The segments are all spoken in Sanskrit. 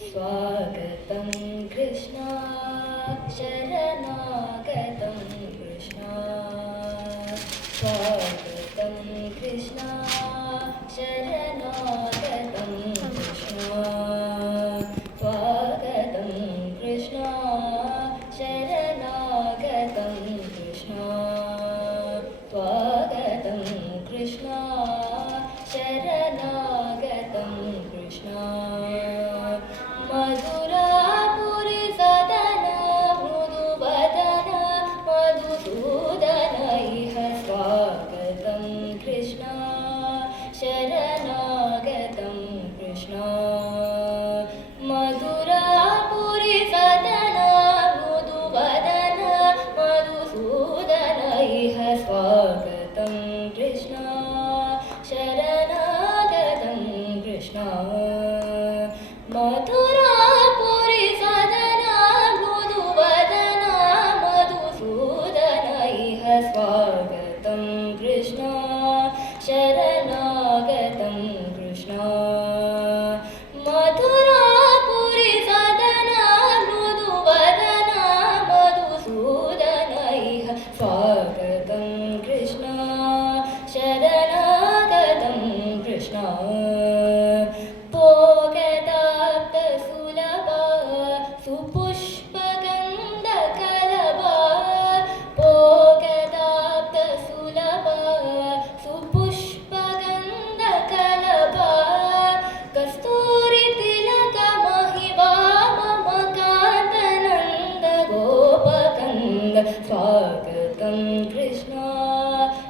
स्वागतं कृष्णा शरणागतं कृष्णा स्वागतं कृष्णा शरणागतं कृष्णा स्वागतं कृष्णा शरणागतं कृष्णा स्वागतं कृष्णा शरणागतं कृष्णा मधुरापुरि सदन मृदुवदन मधुसूदन इह स्वागतं कृष्णा शरणागतं कृष्णा मधुरापुरि सदन मृदुवदन मधुसूदन इह स्वागतं कृष्णा शरणागतं कृष्णा मधुरापुरि सदन मृदुवदन मधुसूदन इह स्वागतं कृष्णा शरणागतं कृष्णा मधुरापुरि सदन मृदुवदन मधुसूदन इह स्वागतं कृष्णा शरणागतं कृष्णा पोगदाप्तसुलभा सुपुष्पगन्धकलभा पोगदाप्तसुलभा सुपुष्पगन्धकलभा कस्तूरितिलकमहिमा मम कान्तनन्द गोपकन्द स्वागतं कृष्णा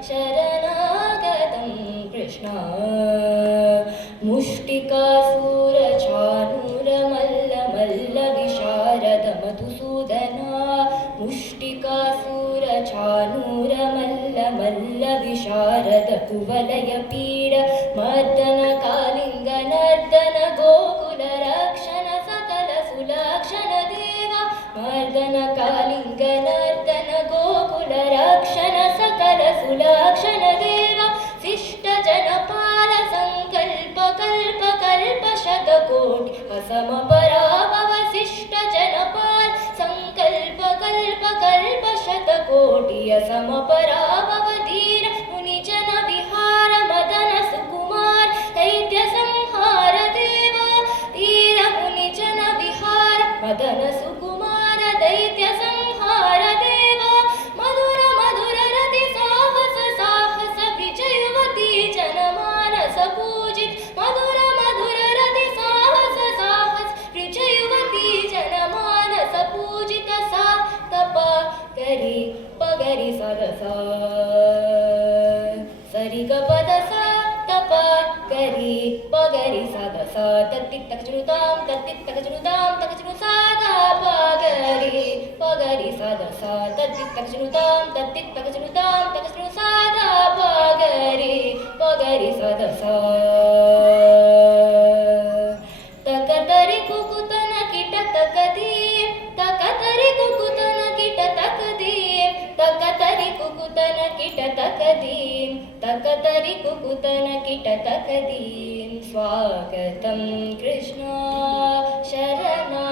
शरणागतं कृष्णा मुष्टिकासुरचाणूरमल्लमल्लविशारद मधुसूदना मुष्टिकासुरचाणूरमल्लमल्लविशारद कुवलयपीड मर्दनकालिङ्गनर्दन गोकुलरक्षण सकल सुलक्षण देव मर्दनकालिङ्गनर्दन गोकुलरक्षण सकल सुलक्षण देव शिष्टजनपाल संकल्प कल्प कल्प शतकोटि असमपराभव शिष्टजनपाल संकल्प कल्प कल्प शतकोटि असमपराभव धीर मुनिजन विहार मदन सुकुमार दैत्य संहार देव धीर मुनिजन विहार मदन सुकुमार दैत्य संहार देव मधुर मधुर रति साहस साहस विजयवती जनमानस पूजित मधुर मधुर रति साहस साहस विजयवती जनमानस पूजित सा तप करि पगरि सदसा सरि ग पद सा तप करि पगरि सदसा तत्तित्तकचनुतां तत्तित्तकचनुतां तकचनु सा ग पगरि सदसा तत्तित्तकचनुतां तत्तित्तकचनुतां तकचनु सा ग पगरि सदसा तकतरि कुकुतन किट तकदीं तकतरि कुकुतन किट तकदीं तकतरि कुकुतन किट तकदीं तकतरि कुकुतन किट तकदीं स्वागतं कृष्णा शरणा